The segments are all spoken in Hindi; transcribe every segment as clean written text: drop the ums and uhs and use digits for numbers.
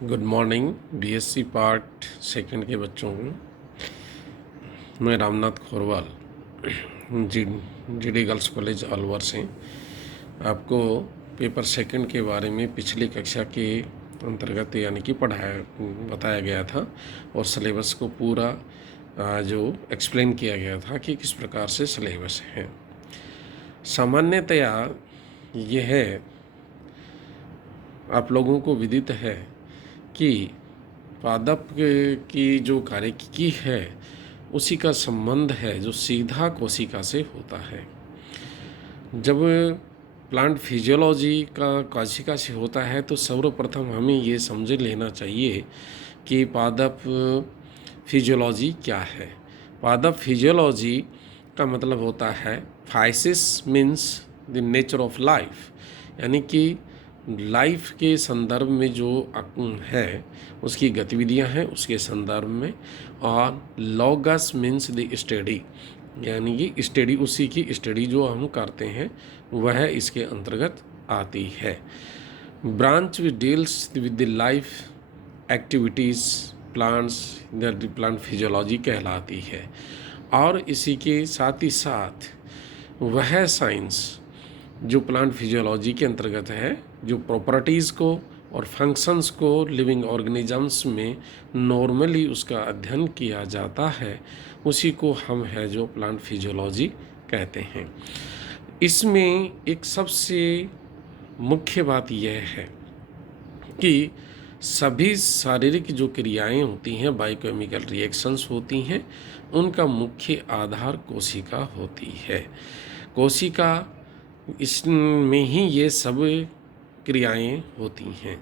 Good morning BSc part second के बच्चों को। मैं रामनाथ खोरवाल जी जीडी गर्ल्स कॉलेज अलवर से आपको पेपर सेकंड के बारे में पिछली कक्षा के अंतर्गत यानी कि बताया गया था और सिलेबस को पूरा जो एक्सप्लेन किया गया था कि किस प्रकार से सिलेबस है। सामान्यतया यह आप लोगों को विदित है कि पादप की जो कार्यकी है उसी का संबंध है जो सीधा कोशिका से होता है। जब प्लांट फिजियोलॉजी का कोशिका से होता है तो सर्वप्रथम हमें ये समझ लेना चाहिए कि पादप फिजियोलॉजी क्या है। पादप फिजियोलॉजी का मतलब होता है physis means the nature of life, यानी कि लाइफ के संदर्भ में जो है उसकी गतिविधियां हैं उसके संदर्भ में, और लॉगस मीन्स द स्टडी, यानी कि स्टडी उसी की स्टडी जो हम करते हैं वह इसके अंतर्गत आती है। Branch which deals with the life activities plants the plant physiology कहलाती है। और इसी के साथ ही साथ वह साइंस जो प्लांट फिजियोलॉजी के अंतर्गत है, जो प्रॉपर्टीज़ को और फंक्शंस को लिविंग ऑर्गेनिजम्स में नॉर्मली उसका अध्ययन किया जाता है, उसी को हम है जो प्लांट फिजियोलॉजी कहते हैं। इसमें एक सबसे मुख्य बात यह है कि सभी शारीरिक जो क्रियाएं होती हैं, बायोकेमिकल रिएक्शंस होती हैं, उनका मुख्य आधार कोशिका होती है। कोशिका इसमें ही ये सब क्रियाएं होती हैं।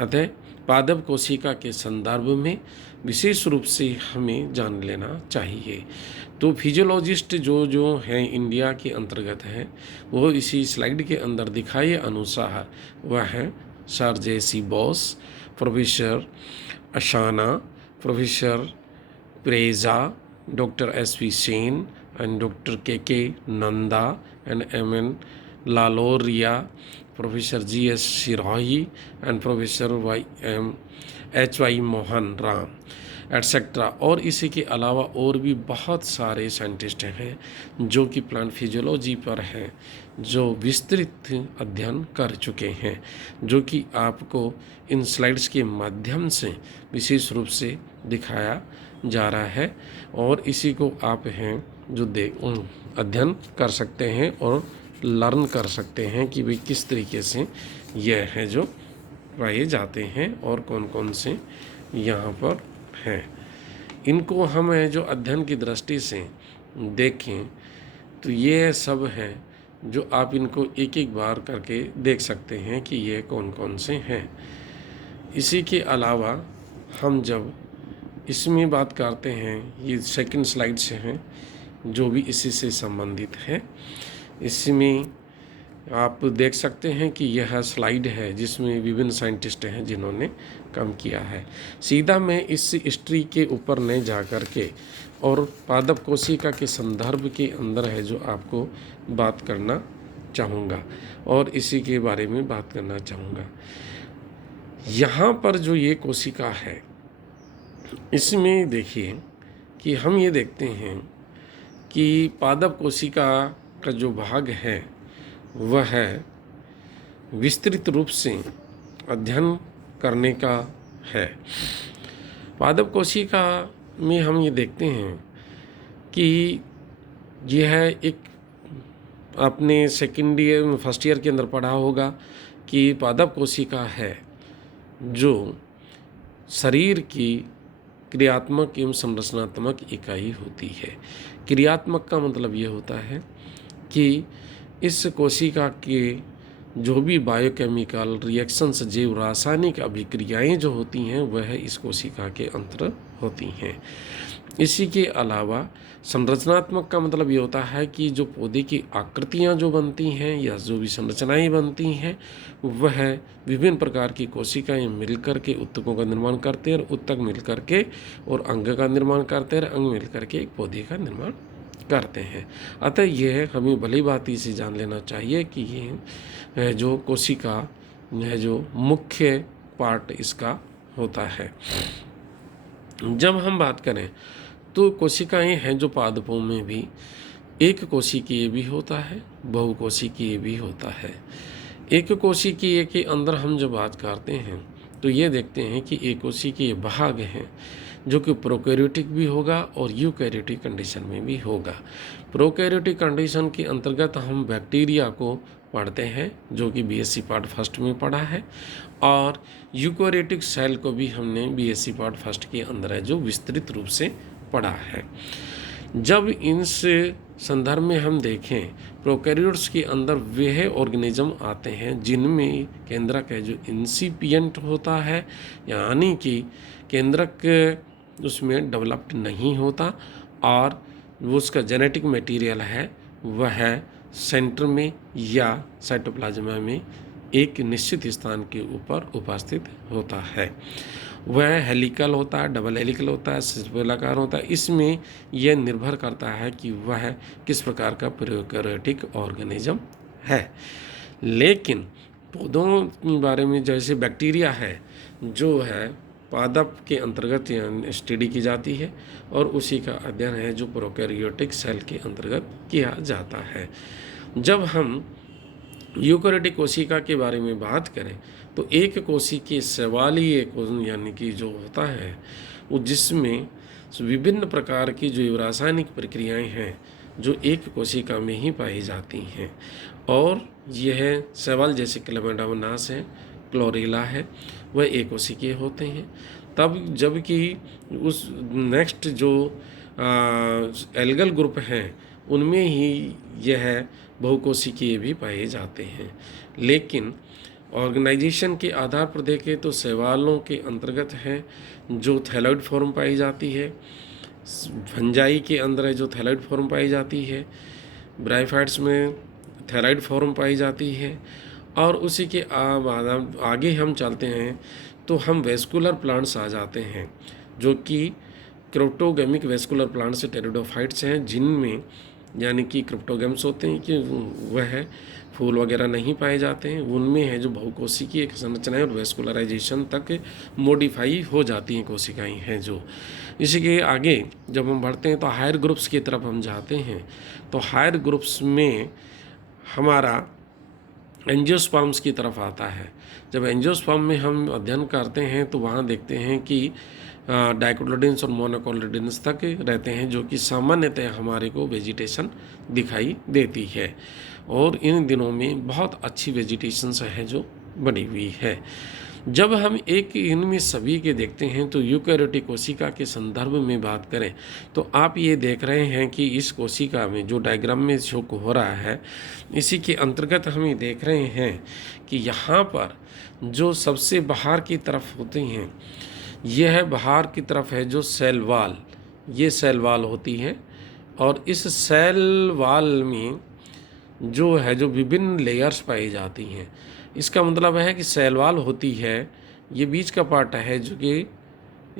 अतः पादप कोशिका के संदर्भ में विशेष रूप से हमें जान लेना चाहिए। तो फिजियोलॉजिस्ट जो हैं इंडिया के अंतर्गत हैं वो इसी स्लाइड के अंदर दिखाए अनुसार वह है सर जे.सी. बोस, प्रोफेसर अशाना, प्रोफेसर प्रेजा, doctor S.V. Sen and Dr. K.K. Nanda and M.N. Laloria, Professor G.S. Shirahi and Professor H.Y. Mohan Ram etcetera. और इसी के अलावा और भी बहुत सारे साइंटिस्ट हैं जो कि प्लांट फिजियोलॉजी पर हैं, जो विस्तृत अध्ययन कर चुके हैं, जो कि आपको इन स्लाइड्स के माध्यम से विशेष रूप से दिखाया जा रहा है। और इसी को आप हैं जो अध्ययन कर सकते हैं और लर्न कर सकते हैं कि भाई किस तरीके से यह है जो पाए जाते हैं और कौन कौन से यहाँ पर हैं। इनको हम जो अध्ययन की दृष्टि से देखें तो ये सब हैं जो आप इनको एक एक बार करके देख सकते हैं कि ये कौन कौन से हैं। इसी के अलावा हम जब इसमें बात करते हैं, ये सेकंड स्लाइड से हैं जो भी इसी से संबंधित है। इसमें आप देख सकते हैं कि यह स्लाइड है जिसमें विभिन्न साइंटिस्ट हैं जिन्होंने काम किया है। सीधा मैं इस हिस्ट्री के ऊपर नहीं जा कर के और पादप कोशिका के संदर्भ के अंदर है जो आपको बात करना चाहूँगा और इसी के बारे में बात करना चाहूँगा। यहाँ पर जो ये कोशिका है इसमें देखिए कि हम ये देखते हैं कि पादप कोशिका का जो भाग है वह विस्तृत रूप से अध्ययन करने का है। पादप कोशिका में हम ये देखते हैं कि यह एक आपने सेकेंड ईयर फर्स्ट ईयर के अंदर पढ़ा होगा कि पादप कोशिका है जो शरीर की क्रियात्मक एवं संरचनात्मक इकाई होती है। क्रियात्मक का मतलब ये होता है कि इस कोशिका के जो भी बायोकेमिकल रिएक्शंस जैव रासायनिक अभिक्रियाएं जो होती हैं वह इस कोशिका के अंतर होती हैं। इसी के अलावा संरचनात्मक का मतलब ये होता है कि जो पौधे की आकृतियाँ जो बनती हैं या जो भी संरचनाएं बनती हैं वह विभिन्न प्रकार की कोशिकाएं मिलकर के उत्तकों का निर्माण करते हैं और उत्तक मिलकर के और अंग का निर्माण करते हैं और अंग मिलकर के एक पौधे का निर्माण करते हैं। अतः यह हमें भली बात से जान लेना चाहिए कि ये जो कोशिका है जो मुख्य पार्ट इसका होता है। जब हम बात करें तो कोशिकाएं हैं जो पादपों में भी एक कोशिकीय भी होता है, बहुकोशिकीय भी होता है। एक कोशिकीय के अंदर हम जब बात करते हैं तो ये देखते हैं कि एक कोशिकीय भाग हैं जो कि प्रोकैरियोटिक भी होगा और यूकैरियोटिक कंडीशन में भी होगा। प्रोकैरियोटिक कंडीशन के अंतर्गत हम बैक्टीरिया को पढ़ते हैं जो कि बीएससी पार्ट फर्स्ट में पढ़ा है, और यूकैरियोटिक सेल को भी हमने बीएससी पार्ट फर्स्ट के अंदर है जो विस्तृत रूप से पढ़ा है। जब इस संदर्भ में हम देखें प्रोकैरियोट्स के अंदर वह ऑर्गेनिज्म आते हैं जिनमें केंद्रक है जो इंसिपिएंट होता है, यानी कि केंद्रक उसमें डेवलप्ड नहीं होता, और वो उसका जेनेटिक मटेरियल है वह सेंटर में या साइटोप्लाज्मा में एक निश्चित स्थान के ऊपर उपस्थित होता है। वह हेलिकल होता है, डबल हेलिकल होता है, सिस्बेलाकार होता है। इसमें यह निर्भर करता है कि वह किस प्रकार का प्रोकैरियोटिक ऑर्गेनिज्म है। लेकिन पौधों के बारे में जैसे बैक्टीरिया है जो है पादप के अंतर्गत स्टडी की जाती है, और उसी का अध्ययन है जो प्रोकैरियोटिक सेल के अंतर्गत किया जाता है। जब हम यूकैरियोटिक कोशिका के बारे में बात करें तो एक कोशिकीय शैवालीय यानी कि जो होता है वो जिसमें विभिन्न प्रकार की जो रासायनिक प्रक्रियाएं हैं जो एक कोशिका में ही पाई जाती हैं, और यह शैवाल जैसे क्लेमेडामनास है, क्लोरेला है, वह एक कोशिकीय होते हैं। तब जबकि उस नेक्स्ट जो एल्गल ग्रुप हैं उनमें ही यह बहुकोशिकीय भी पाए जाते हैं। लेकिन ऑर्गेनाइजेशन के आधार पर देखें तो शैवालों के अंतर्गत है जो थैलॉइड फॉर्म पाई जाती है, फंजाई के अंदर है जो थैलॉइड फॉर्म पाई जाती है, ब्राइफाइट्स में थैलॉइड फॉर्म पाई जाती है, और उसी के आगे हम चलते हैं तो हम वेस्कुलर प्लांट्स आ जाते हैं जो कि क्रिप्टोगेमिक वेस्कुलर प्लांट्स टेरिडोफाइट्स हैं, जिनमें यानी कि क्रिप्टोगेम्स होते हैं कि वह फूल वगैरह नहीं पाए जाते हैं। उनमें है जो बहुकोशिकीय संरचनाएं और वेस्कुलराइजेशन तक मॉडिफाई हो जाती हैं कोशिकाएं हैं जो। इसी के आगे जब हम बढ़ते हैं तो हायर ग्रुप्स की तरफ हम जाते हैं, तो हायर ग्रुप्स में हमारा एंजियोस्पर्म्स की तरफ आता है। जब एंजियोस्पर्म में हम अध्ययन करते हैं तो वहाँ देखते हैं कि डाइकोटिलेडन्स और मोनोकोटिलेडन्स तक रहते हैं जो कि सामान्यतः हमारे को वेजिटेशन दिखाई देती है, और इन दिनों में बहुत अच्छी वेजिटेशंस है जो बनी हुई है। जब हम एक इनमें सभी के देखते हैं तो यूकैरियोटिक कोशिका के संदर्भ में बात करें तो आप ये देख रहे हैं कि इस कोशिका में जो डायग्राम में शो हो रहा है इसी के अंतर्गत हम ये देख रहे हैं कि यहाँ पर जो सबसे बाहर की तरफ होती हैं यह बाहर की तरफ है जो सेल वाल, ये सेल वाल होती है, और इस सेल वाल में जो है जो विभिन्न लेयर्स पाई जाती हैं। इसका मतलब है कि सेल वाल होती है, ये बीच का पार्ट है जो कि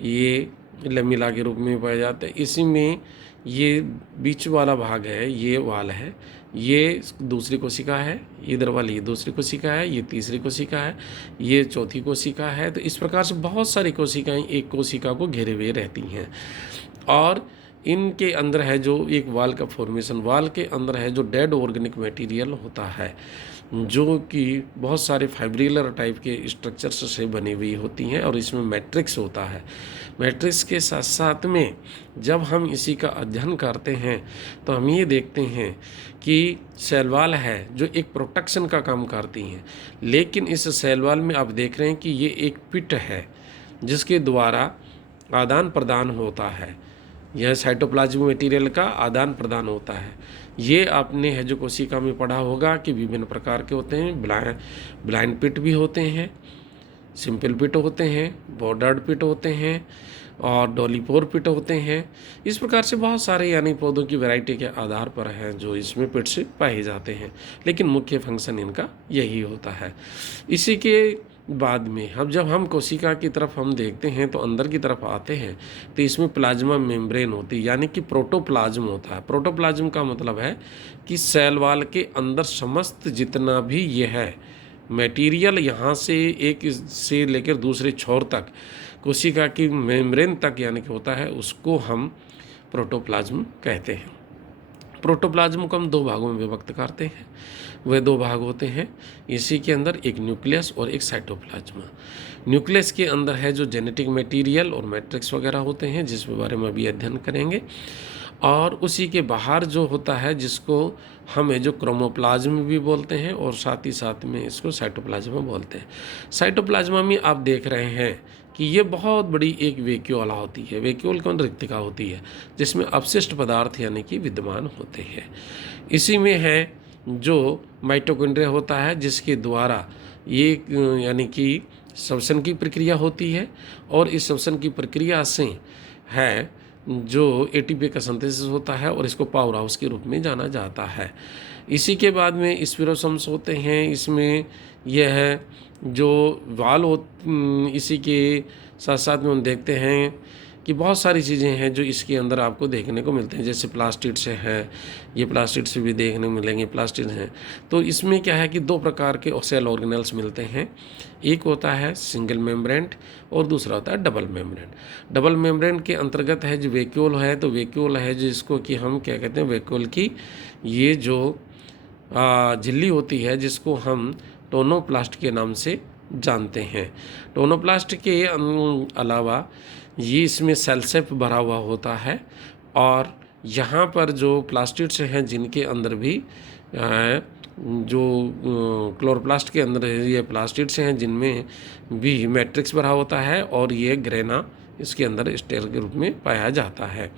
ये लमिला के रूप में पाया जाता है। इसी में ये बीच वाला भाग है, ये वाल है, ये दूसरी कोशिका है, इधर वाली ये दूसरी कोशिका है, ये तीसरी कोशिका है, ये चौथी कोशिका है। तो इस प्रकार से बहुत सारी कोशिकाएं एक कोशिका को घेरे हुए रहती हैं, और इनके अंदर है जो एक वाल का फॉर्मेशन, वाल के अंदर है जो डेड ऑर्गेनिक मटेरियल होता है जो कि बहुत सारे फाइब्रिलर टाइप के स्ट्रक्चर्स से बनी हुई होती हैं, और इसमें मैट्रिक्स होता है। मैट्रिक्स के साथ साथ में जब हम इसी का अध्ययन करते हैं तो हम ये देखते हैं कि सेल वाल है जो एक प्रोटेक्शन का काम करती हैं, लेकिन इस सेल वाल में आप देख रहे हैं कि ये एक पिट है जिसके द्वारा आदान प्रदान होता है, यह साइटोप्लाज्म मटेरियल का आदान प्रदान होता है। ये आपने है जो कोशिका में पढ़ा होगा कि विभिन्न प्रकार के होते हैं, ब्लाइंड पिट भी होते हैं, सिंपल पिट होते हैं, बॉर्डर्ड पिट होते हैं, और डॉलीपोर पिट होते हैं। इस प्रकार से बहुत सारे यानी पौधों की वैरायटी के आधार पर हैं जो इसमें पिट्स पाए जाते हैं, लेकिन मुख्य फंक्शन इनका यही होता है। इसी के बाद में जब हम कोशिका की तरफ हम देखते हैं तो अंदर की तरफ आते हैं तो इसमें प्लाज्मा मेम्ब्रेन होती है, यानी कि प्रोटोप्लाज्म होता है। प्रोटोप्लाज्म का मतलब है कि सेल वाल के अंदर समस्त जितना भी ये है मटेरियल यहाँ से एक से लेकर दूसरे छोर तक कोशिका की मेम्ब्रेन तक यानी कि होता है, उसको हम प्रोटोप्लाज्म कहते हैं। प्रोटोप्लाज्म को हम दो भागों में विभक्त करते हैं। वह दो भाग होते हैं इसी के अंदर, एक न्यूक्लियस और एक साइटोप्लाज्म। न्यूक्लियस के अंदर है जो जेनेटिक मटेरियल और मैट्रिक्स वगैरह होते हैं, जिसके बारे में अभी अध्ययन करेंगे। और उसी के बाहर जो होता है, जिसको हमें जो क्रोमोप्लाज्म भी बोलते हैं और साथ ही साथ में इसको साइटोप्लाज्म बोलते हैं। साइटोप्लाज्म में आप देख रहे हैं कि ये बहुत बड़ी एक वैक्यूला होती है। वैक्यूल कौन रिक्तिका होती है, जिसमें अपशिष्ट पदार्थ यानी कि विद्यमान होते हैं। इसी में है जो माइटोकॉन्ड्रिया होता है, जिसके द्वारा ये यानी कि श्वसन की प्रक्रिया होती है, और इस श्वसन की प्रक्रिया से है जो एटीपी का सिंथेसिस होता है, और इसको पावर हाउस के रूप में जाना जाता है। इसी के बाद में स्पिरोसोम्स होते हैं। इसमें यह है जो वाल इसी के साथ साथ में हम देखते हैं कि बहुत सारी चीज़ें हैं जो इसके अंदर आपको देखने को मिलते हैं, जैसे प्लास्टिड्स हैं, ये प्लास्टिड्स भी देखने को मिलेंगे, प्लास्टिड्स हैं। तो इसमें क्या है कि दो प्रकार के सेल ऑर्गेनेल्स मिलते हैं। एक होता है सिंगल मेम्ब्रेन और दूसरा होता है डबल मेम्ब्रेन। डबल मेम्ब्रेन के अंतर्गत है जो वैक्यूल है, तो वैक्यूल है जिसको कि हम क्या कहते हैं, वैक्यूल की ये जो झिल्ली होती है, जिसको हम टोनोप्लास्ट के नाम से जानते हैं। टोनोप्लास्ट के अलावा ये इसमें सेल सेप भरा हुआ होता है, और यहाँ पर जो प्लास्टिड्स हैं जिनके अंदर भी जो क्लोरोप्लास्ट के अंदर ये प्लास्टिड्स हैं जिनमें भी मैट्रिक्स भरा होता है, और ये ग्रेना इसके अंदर स्टेर के रूप में पाया जाता है।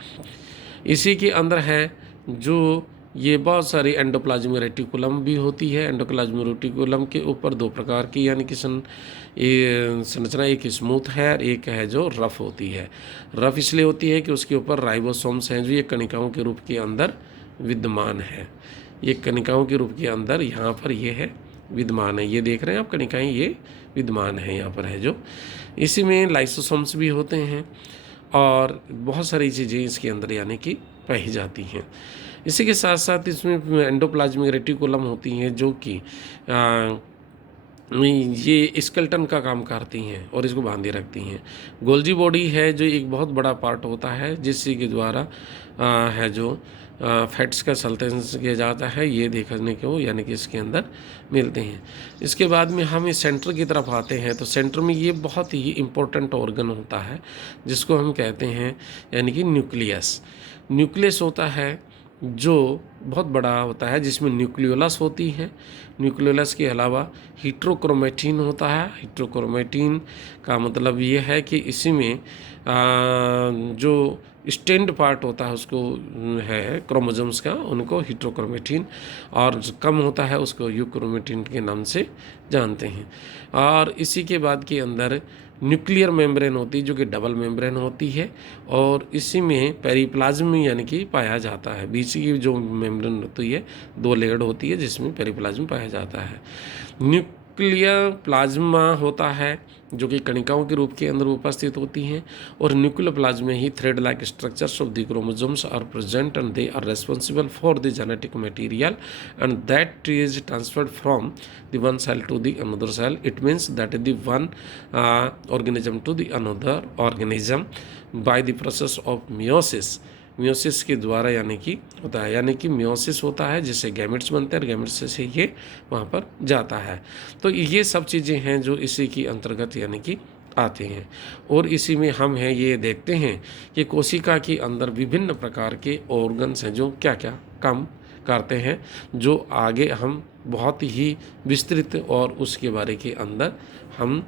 इसी के अंदर है जो ये बहुत सारी एंडोप्लाज्मिक रेटिकुलम भी होती है। एंडोप्लाज्मिक रेटिकुलम के ऊपर दो प्रकार की यानी कि संरचना, एक स्मूथ है और एक है जो रफ होती है। रफ इसलिए होती है कि उसके ऊपर राइबोसोम्स हैं जो ये कणिकाओं के रूप के अंदर विद्यमान है। ये कणिकाओं के रूप के अंदर यहाँ पर ये है विद्यमान है। ये देख रहे हैं आप कणिकाएँ, ये विद्यमान है यहाँ पर है जो। इसी में लाइसोसोम्स भी होते हैं और बहुत सारी चीज़ें इसके अंदर यानी कि पाई जाती हैं। इसी के साथ साथ इसमें एंडोप्लाज्मिक रेटिकुलम होती हैं जो कि ये स्केलेटन का काम करती हैं और इसको बांधे रखती हैं। गोल्जी बॉडी है जो एक बहुत बड़ा पार्ट होता है, जिसके द्वारा है जो फैट्स का सल्टेंस किया जाता है। ये देखने को यानी कि इसके अंदर मिलते हैं। इसके बाद में हम इस सेंटर की तरफ आते हैं, तो सेंटर में ये बहुत ही इम्पोर्टेंट ऑर्गन होता है जिसको हम कहते हैं यानी कि न्यूक्लियस। न्यूक्लियस होता है जो बहुत बड़ा होता है, जिसमें न्यूक्लियोलस होती है। न्यूक्लियोलस के अलावा हेट्रोक्रोमेटिन होता है। हेट्रोक्रोमेटिन का मतलब ये है कि इसी में जो स्टैंड पार्ट होता है उसको है क्रोमोसोम्स का, उनको हेट्रोक्रोमेटिन, और कम होता है उसको यूक्रोमेटिन के नाम से जानते हैं। और इसी के बाद के अंदर न्यूक्लियर मेम्ब्रेन होती है जो कि डबल मेम्ब्रेन होती है, और इसी में पेरिप्लाज्म यानी कि पाया जाता है। बीच की जो मेम्ब्रेन होती है दो लेयर्ड होती है जिसमें पेरिप्लाज्म पाया जाता है। न्यूक्लियर प्लाज्मा होता है जो कि कणिकाओं के रूप के अंदर उपस्थित होती हैं, और न्यूक्लियर प्लाज्मा में ही thread like structures of the chromosomes are present and they are responsible for the genetic material and that is transferred from the one cell to the another cell. It means that the one organism to the another organism by the process of meiosis। Meiosis के द्वारा यानी कि होता है, यानी कि मियोसिस होता है जिससे गैमेट्स बनते हैं और गैमेट्स से ये वहाँ पर जाता है। तो ये सब चीज़ें हैं जो इसी की अंतर्गत यानी कि आते हैं। और इसी में हम हैं ये देखते हैं कि कोशिका के अंदर विभिन्न प्रकार के ऑर्गन्स हैं जो क्या क्या काम करते हैं, जो आगे हम बहुत ही विस्तृत और उसके बारे के अंदर हम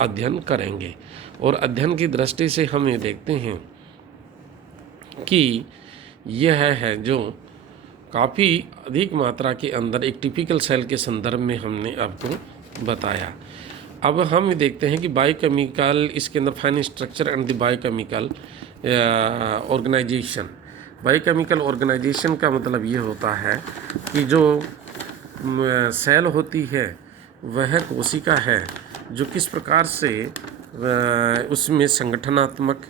अध्ययन करेंगे। और अध्ययन की दृष्टि से हम ये देखते हैं कि यह है जो काफ़ी अधिक मात्रा के अंदर एक टिपिकल सेल के संदर्भ में हमने आपको बताया। अब हम देखते हैं कि बायोकेमिकल, इसके अंदर fine structure and the biochemical organisation. Biochemical organisation का मतलब ये होता है कि जो सेल होती है वह कोशिका है जो किस प्रकार से उसमें संगठनात्मक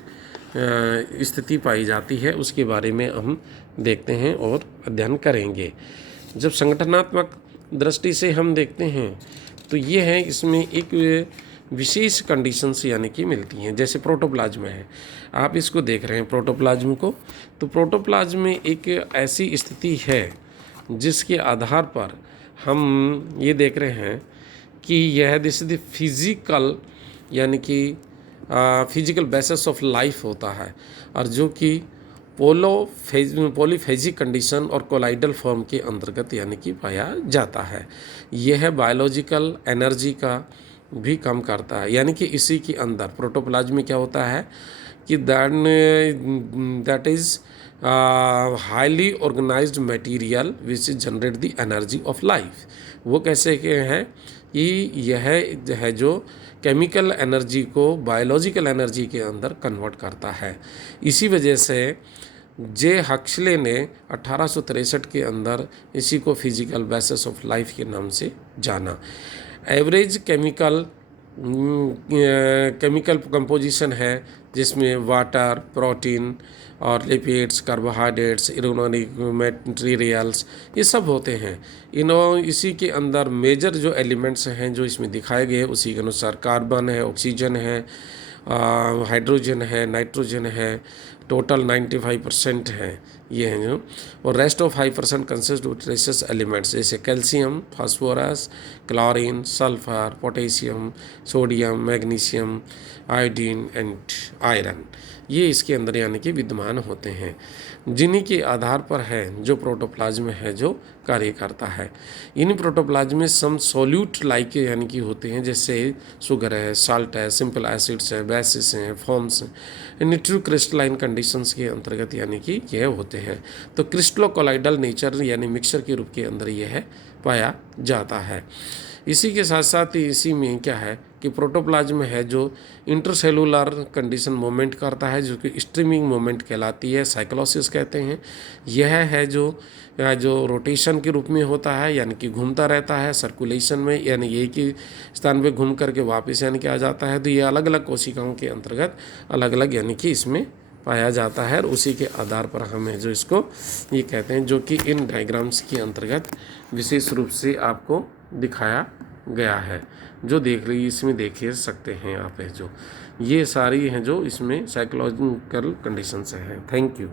स्थिति पाई जाती है, उसके बारे में हम देखते हैं और अध्ययन करेंगे। जब संगठनात्मक दृष्टि से हम देखते हैं तो ये है, इसमें एक विशेष कंडीशंस यानी कि मिलती हैं। जैसे प्रोटोप्लाज्म है, आप इसको देख रहे हैं प्रोटोप्लाज्म को, तो प्रोटोप्लाज्म में एक ऐसी स्थिति है जिसके आधार पर हम ये देख रहे हैं कि यह दिस इज द फिजिकल यानी कि फिजिकल बेसिस ऑफ लाइफ होता है, और जो कि पॉलीफेजिक कंडीशन और कोलाइडल फॉर्म के अंतर्गत यानी कि पाया जाता है। यह बायोलॉजिकल एनर्जी का भी कम करता है, यानी कि इसी के अंदर प्रोटोप्लाज्म में क्या होता है कि that is highly organised material which generate the energy of life. वो कैसे के हैं कि यह है जो केमिकल एनर्जी को बायोलॉजिकल एनर्जी के अंदर कन्वर्ट करता है। इसी वजह से जे हक्सले ने 1863 के अंदर इसी को फिजिकल बेसिस ऑफ लाइफ के नाम से जाना। एवरेज केमिकल कंपोजिशन है जिसमें वाटर, प्रोटीन और लिपिड्स, कार्बोहाइड्रेट्स, इनऑर्गेनिक मटेरियल्स ये सब होते हैं। इसी के अंदर मेजर जो एलिमेंट्स हैं जो इसमें दिखाए गए उसी के अनुसार कार्बन है, ऑक्सीजन है, हाइड्रोजन है, नाइट्रोजन है, टोटल 95% है ये हैं जो, और rest of 5% consist of traces elements जैसे calcium, phosphorus, chlorine, sulphur, potassium, sodium, magnesium, iodine and iron, ये इसके अंदर यानी कि विद्यमान होते हैं, जिन्हीं के आधार पर है जो प्रोटोप्लाज्म है जो कार्य करता है। इन प्रोटोप्लाज्म में सम सोल्यूट लाइक यानी कि होते हैं, जैसे शुगर है, साल्ट है, सिंपल एसिड्स है, बेसिस हैं, फॉर्म्स हैं, निट्रो क्रिस्टलाइन कंडीशंस के अंतर्गत यानी कि यह होते हैं। तो क्रिस्टलो कोलाइडल नेचर यानी मिक्सचर के रूप के अंदर यह पाया जाता है। इसी के साथ साथ इसी में क्या है कि प्रोटोप्लाज्म है जो इंटरसेलुलर कंडीशन मूवमेंट करता है, जो कि स्ट्रीमिंग मूवमेंट कहलाती है, साइक्लोसिस कहते हैं। यह है जो रोटेशन के रूप में होता है, यानी कि घूमता रहता है सर्कुलेशन में, यानी एक ही स्थान पे घूम करके वापस यानी कि आ जाता है। तो ये अलग अलग कोशिकाओं के अंतर्गत अलग अलग यानी कि इसमें पाया जाता है, और उसी के आधार पर हमें जो इसको ये कहते हैं, जो कि इन डायग्राम्स के अंतर्गत विशेष रूप से आपको दिखाया गया है, जो देख रही इसमें देख सकते हैं आप, है जो ये सारी हैं जो इसमें साइकोलॉजिकल कंडीशंस हैं। Thank you.